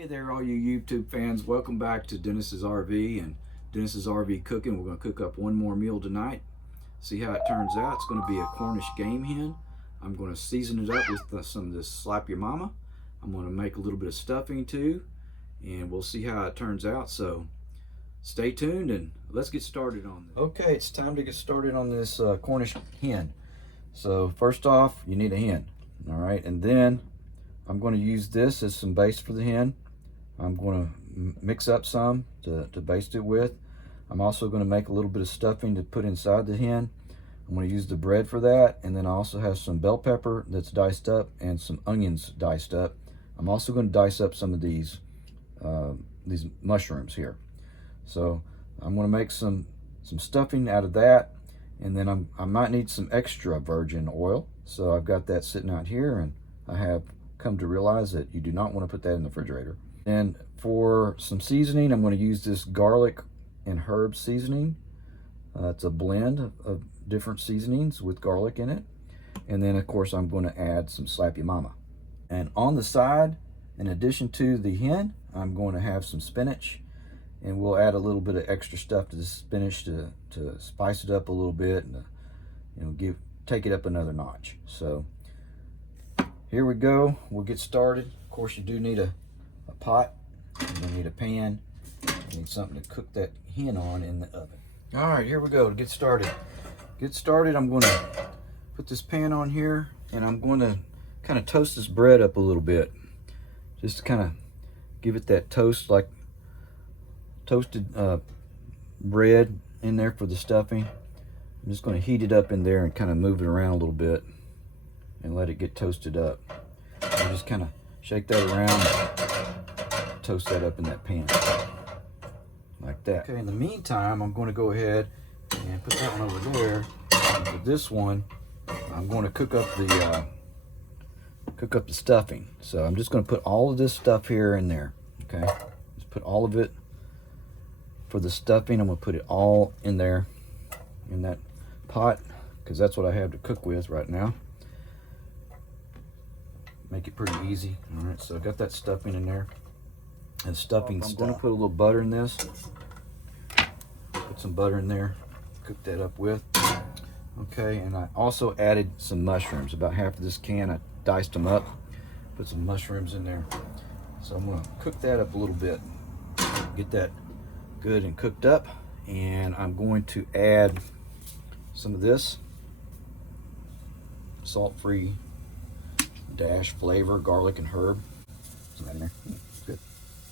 Hey there, all you YouTube fans. Welcome back to Dennis's RV and Dennis's RV Cooking. We're going to cook up one more meal tonight. See how it turns out. It's going to be a Cornish game hen. I'm going to season it up with some of this slapyamama. I'm going to make a little bit of stuffing too, and we'll see how it turns out. So stay tuned and let's get started on this. Okay, it's time to get started on this Cornish hen. So first off, you need a hen. All right, and then I'm going to use this as some base for the hen. I'm going to mix up some to baste it with. I'm also going to make a little bit of stuffing to put inside the hen. I'm going to use the bread for that, and then I also have some bell pepper that's diced up and some onions diced up. I'm also going to dice up some of these mushrooms here. So I'm going to make some stuffing out of that, and then I might need some extra virgin oil. So I've got that sitting out here, and I have come to realize that you do not want to put that in the refrigerator. And for some seasoning, I'm going to use this garlic and herb seasoning. It's a blend of different seasonings with garlic in it. And then of course I'm going to add some slapyamama. And on the side, in addition to the hen, I'm going to have some spinach, and we'll add a little bit of extra stuff to the spinach to spice it up a little bit and take it up another notch. So here we go. We'll get started. Of course, you do need a pot. You need a pan. You need something to cook that hen on in the oven. All right, here we go to get started. I'm going to put this pan on here, and I'm going to kind of toast this bread up a little bit. Just to kind of give it that toast, like toasted bread in there for the stuffing. I'm just going to heat it up in there and kind of move it around a little bit and let it get toasted up. And just kind of shake that around and toast that up in that pan like that. Okay, in the meantime, I'm going to go ahead and put that one over there. And for this one, I'm going to cook up the stuffing. So I'm just going to put all of this stuff here in there. Okay, just put all of it for the stuffing. I'm going to put it all in there in that pot because that's what I have to cook with right now. Make it pretty easy. All right, so I got that stuffing in there. And stuffing, I'm going to put a little butter in this. Put some butter in there. Cook that up with. Okay, and I also added some mushrooms. About half of this can, I diced them up. Put some mushrooms in there. So I'm going to cook that up a little bit. Get that good and cooked up. And I'm going to add some of this salt-free dash flavor, garlic and herb. Some of that in there. It's good.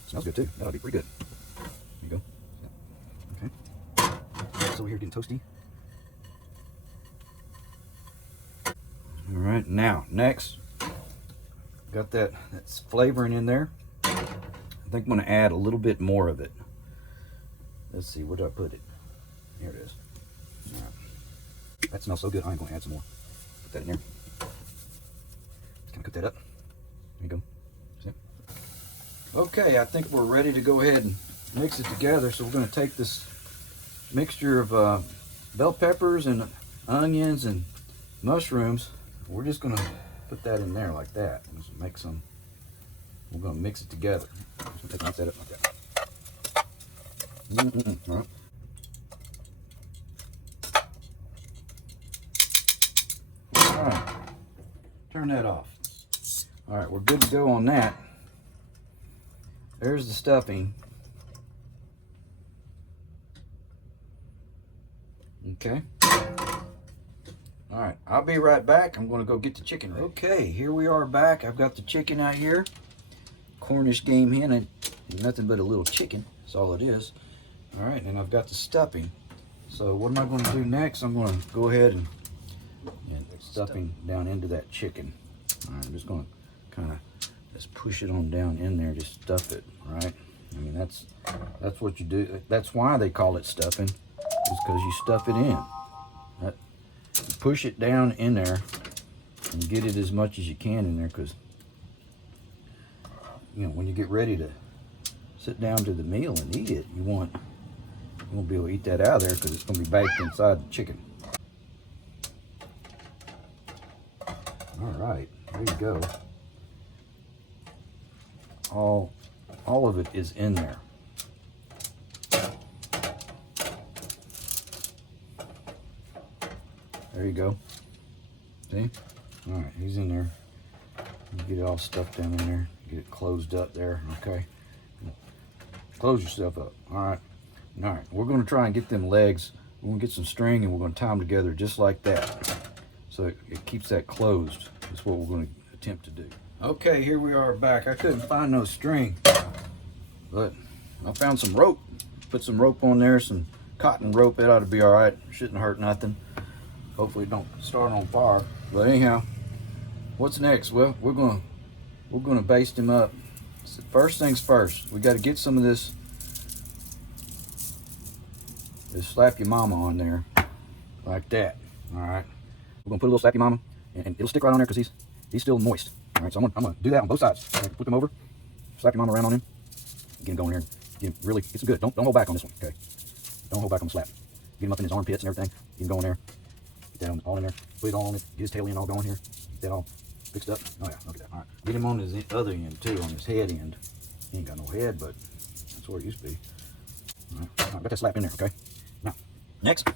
Smells good too. That'll be pretty good. There you go. Okay. It's over here getting toasty. All right. Now, next, got that flavoring in there. I think I'm going to add a little bit more of it. Let's see. Where do I put it? Here it is. All right. That smells so good. I'm going to add some more. Put that in there. Cook that up. There you go. See? Okay, I think we're ready to go ahead and mix it together. So we're going to take this mixture of bell peppers and onions and mushrooms. We're just going to put that in there like that. Just make some. We're going to mix it together. Just mix that up like that. All right. All right. Turn that off. All right, we're good to go on that. There's the stuffing. Okay. All right, I'll be right back. I'm going to go get the chicken ready. Okay, here we are back. I've got the chicken out here. Cornish game hen, and nothing but a little chicken. That's all it is. All right, and I've got the stuffing. So what am I going to do next? I'm going to go ahead and stuffing down into that chicken. All right, I'm just going to kind of just push it on down in there, just stuff it, right? I mean, that's what you do. That's why they call it stuffing, is because you stuff it in. You push it down in there and get it as much as you can in there, because when you get ready to sit down to the meal and eat it, you won't be able to eat that out of there because it's going to be baked inside the chicken. All right, there you go. All all of it is in there. There you go. See? All right, he's in there. Get it all stuffed down in there. Get it closed up there. Okay. Close yourself up. All right. All right. We're going to try and get them legs. We're going to get some string and we're going to tie them together just like that. So it keeps that closed. That's what we're going to attempt to do. Okay, here we are back. I couldn't find no string, but I found some rope. Put some rope on there, some cotton rope. It ought to be all right. Shouldn't hurt nothing. Hopefully it don't start on fire. But anyhow, what's next? Well, we're gonna baste him up. So first things first, we got to get some of this slap your mama on there, like that. All right. We're gonna put a little slap your mama, and it'll stick right on there because he's still moist. All right. So I'm gonna do that on both sides. Flip him over, slap your mama around on him, get him going here. Get him really, get some good. Don't hold back on this one. Okay. Don't hold back on the slap. Get him up in his armpits and everything. Get him going there. Get that all in there. Put it all on it. Get his tail end all going here. Get that all fixed up. Oh yeah, look at that. All right. Get him on his other end too, on his head end. He ain't got no head, but that's where it used to be. All right. Got that slap in there, okay? Now, next,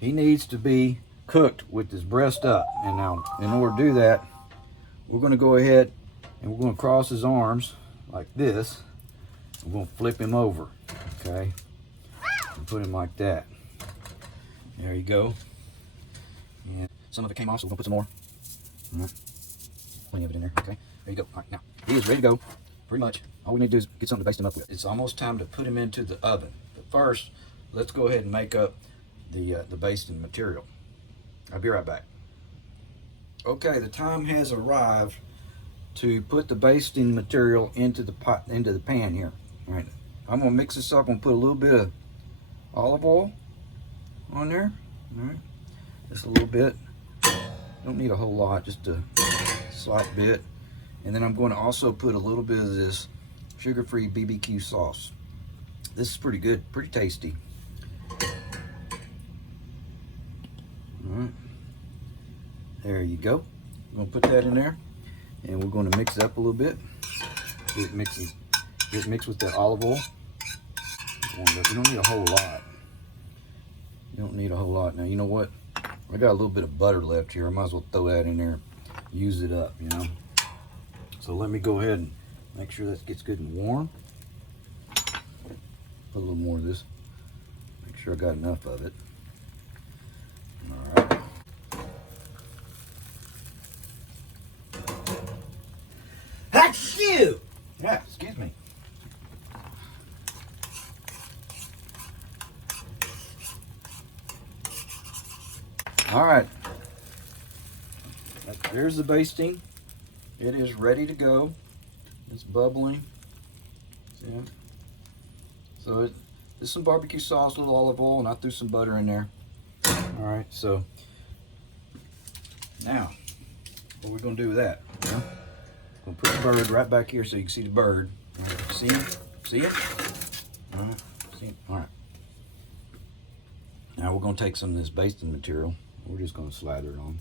he needs to be cooked with his breast up. And now, in order to do that, we're going to go ahead and we're going to cross his arms like this. We're going to flip him over, okay? And put him like that. There you go. And some of it came off, so we're going to put some more. All right. Plenty of it in there, okay? There you go. All right, now, he is ready to go, pretty much. All we need to do is get something to baste him up with. It's almost time to put him into the oven. But first, let's go ahead and make up the basting material. I'll be right back. Okay, the time has arrived to put the basting material into the pot, into the pan here. All right, I'm gonna mix this up. I'm gonna put a little bit of olive oil on there. All right, just a little bit. Don't need a whole lot, just a slight bit. And then I'm going to also put a little bit of this sugar-free BBQ sauce. This is pretty good, pretty tasty. All right, there you go. I'm gonna put that in there, and we're going to mix it up a little bit. Get mixed with the olive oil. You don't need a whole lot. You don't need a whole lot. Now you know what? I got a little bit of butter left here. I might as well throw that in there, use it up, you know. So let me go ahead and make sure that gets good and warm. Put a little more of this. Make sure I got enough of it. All right. Achoo! Yeah, excuse me. All right. There's the basting. It is ready to go. It's bubbling. See it? So there's some barbecue sauce, a little olive oil, and I threw some butter in there. All right, so now what we're gonna do with that? Well, I'm gonna put the bird right back here so you can see the bird. All right, see it? See it? All right, see it? All right. Now we're gonna take some of this basting material. We're just gonna slather it on.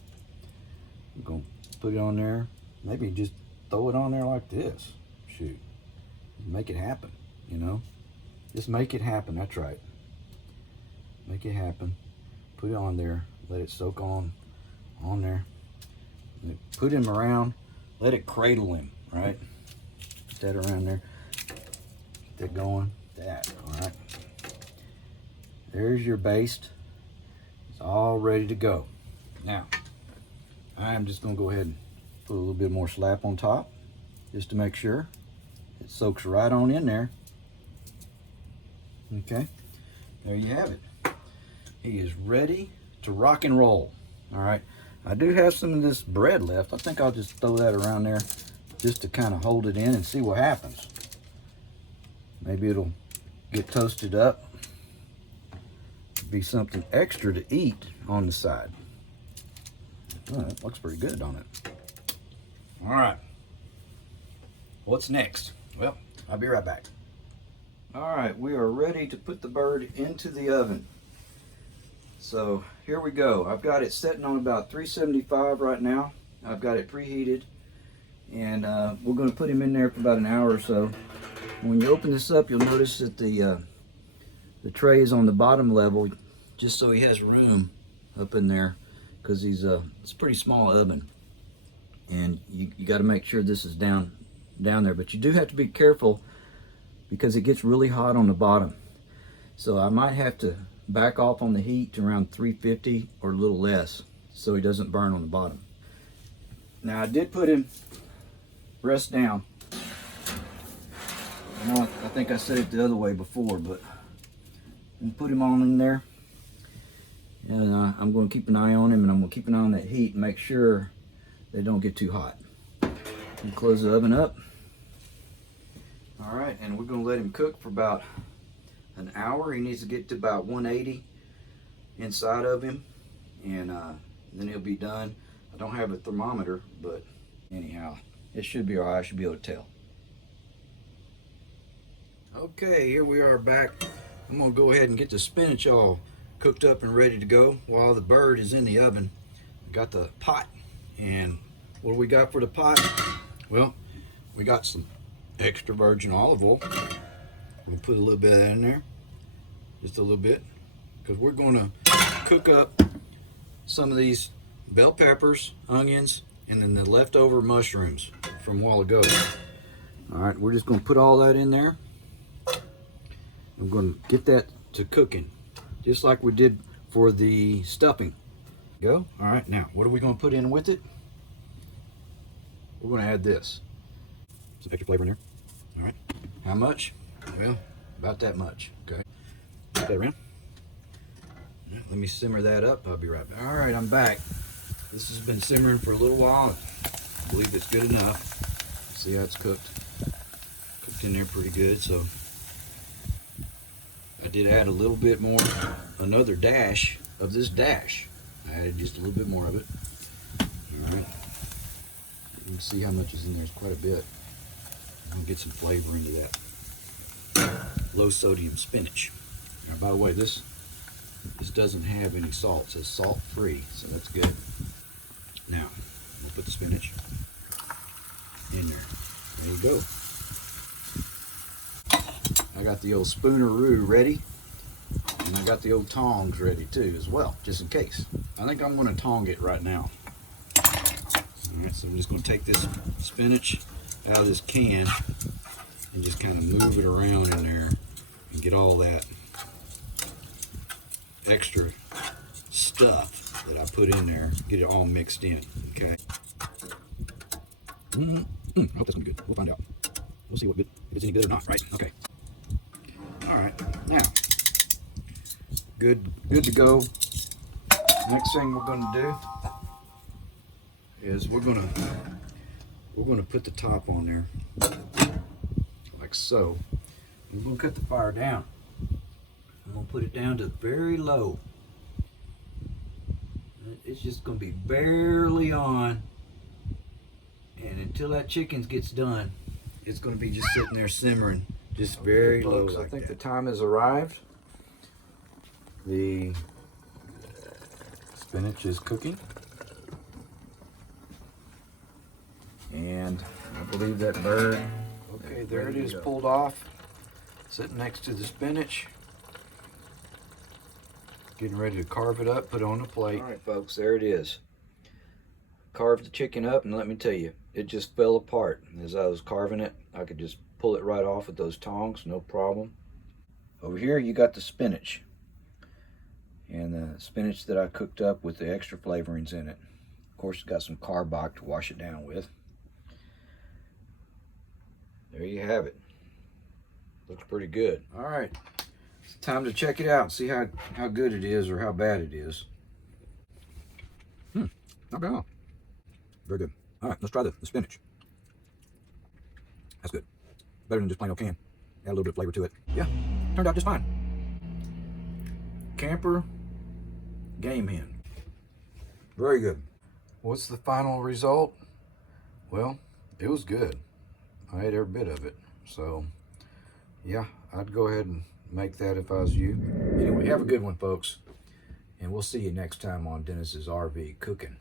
We're gonna put it on there. Maybe just throw it on there like this. Shoot, make it happen, you know? Just make it happen, that's right. Make it happen. Put it on there, let it soak on there. Put him around, let it cradle him, right? Get that around there. Get that going, that, all right. There's your baste. It's all ready to go. Now, I'm just gonna go ahead and put a little bit more slap on top, just to make sure it soaks right on in there. Okay, there you have it. He is ready to rock and roll. All right, I do have some of this bread left. I think I'll just throw that around there just to kind of hold it in and see what happens. Maybe it'll get toasted up. Be something extra to eat on the side. Oh, that looks pretty good on it. All right, what's next? Well, I'll be right back. All right, we are ready to put the bird into the oven. So here we go. I've got it setting on about 375 right now. I've got it preheated, and we're going to put him in there for about an hour or so. When you open this up, you'll notice that the tray is on the bottom level, just so he has room up in there, because it's a pretty small oven, and you got to make sure this is down there. But you do have to be careful because it gets really hot on the bottom. So I might have to back off on the heat to around 350 or a little less, so he doesn't burn on the bottom. Now I did put him breast down. I think I said it the other way before, but I'm put him on in there, and I'm going to keep an eye on him, and I'm going to keep an eye on that heat and make sure they don't get too hot. And close the oven up. All right, and we're going to let him cook for about an hour. He needs to get to about 180 inside of him, and then he'll be done. I don't have a thermometer, but anyhow, it should be all right. I should be able to tell. Okay, here we are back. I'm gonna go ahead and get the spinach all cooked up and ready to go while the bird is in the oven. I got the pot, and what do we got for the pot? Well, we got some extra virgin olive oil. We'll put a little bit of that in there, just a little bit, because we're gonna cook up some of these bell peppers, onions, and then the leftover mushrooms from a while ago. All right, we're just gonna put all that in there. I'm going to get that to cooking, just like we did for the stuffing. Go. All right, now what are we going to put in with it? We're going to add this. Some extra flavor in there. All right. How much? Well, about that much. Okay. Put that around. Let me simmer that up. I'll be right back. All right, I'm back. This has been simmering for a little while. I believe it's good enough. See how it's cooked? Cooked in there pretty good, so. I did add a little bit more, another dash of this dash. I added just a little bit more of it. All right. You can see how much is in there. It's quite a bit. I'm gonna get some flavor into that. Low sodium spinach. Now, by the way, this doesn't have any salt. It says salt free, so that's good. Now, we'll put the spinach in there. There you go. I got the old spooneroo ready, and I got the old tongs ready too as well, just in case. I think I'm going to tong it right now. All right, so I'm just going to take this spinach out of this can and just kind of move it around in there and get all that extra stuff that I put in there, get it all mixed in, okay? I hope that's going to be good. We'll find out. We'll see if it's any good or not, right? Okay. All right, now, good to go. Next thing we're going to do is we're going to put the top on there, like so. We're going to cut the fire down. I'm going to put it down to very low. It's just going to be barely on, and until that chicken gets done, it's going to be just sitting there simmering. Just very low. I think the time has arrived. The spinach is cooking, and I believe that bird. Okay, there it is, pulled off, sitting next to the spinach. Getting ready to carve it up, put it on a plate. All right, folks, there it is. Carved the chicken up, and let me tell you, it just fell apart. As I was carving it, I could just pull it right off with those tongs, no problem. Over here you got the spinach, and the spinach that I cooked up with the extra flavorings in it. Of course, it's got some Karbach to wash it down with. There you have it. Looks pretty good. All right, it's time to check it out and see how good it is or how bad it is. Not bad. Very good. All right, let's try the spinach. That's good. Better than just plain old can. Add a little bit of flavor to it. Yeah, turned out just fine. Camper game hen. Very good. What's the final result? Well, it was good. I ate every bit of it. So, yeah, I'd go ahead and make that if I was you. Anyway, have a good one, folks. And we'll see you next time on Dennis's RV Cooking.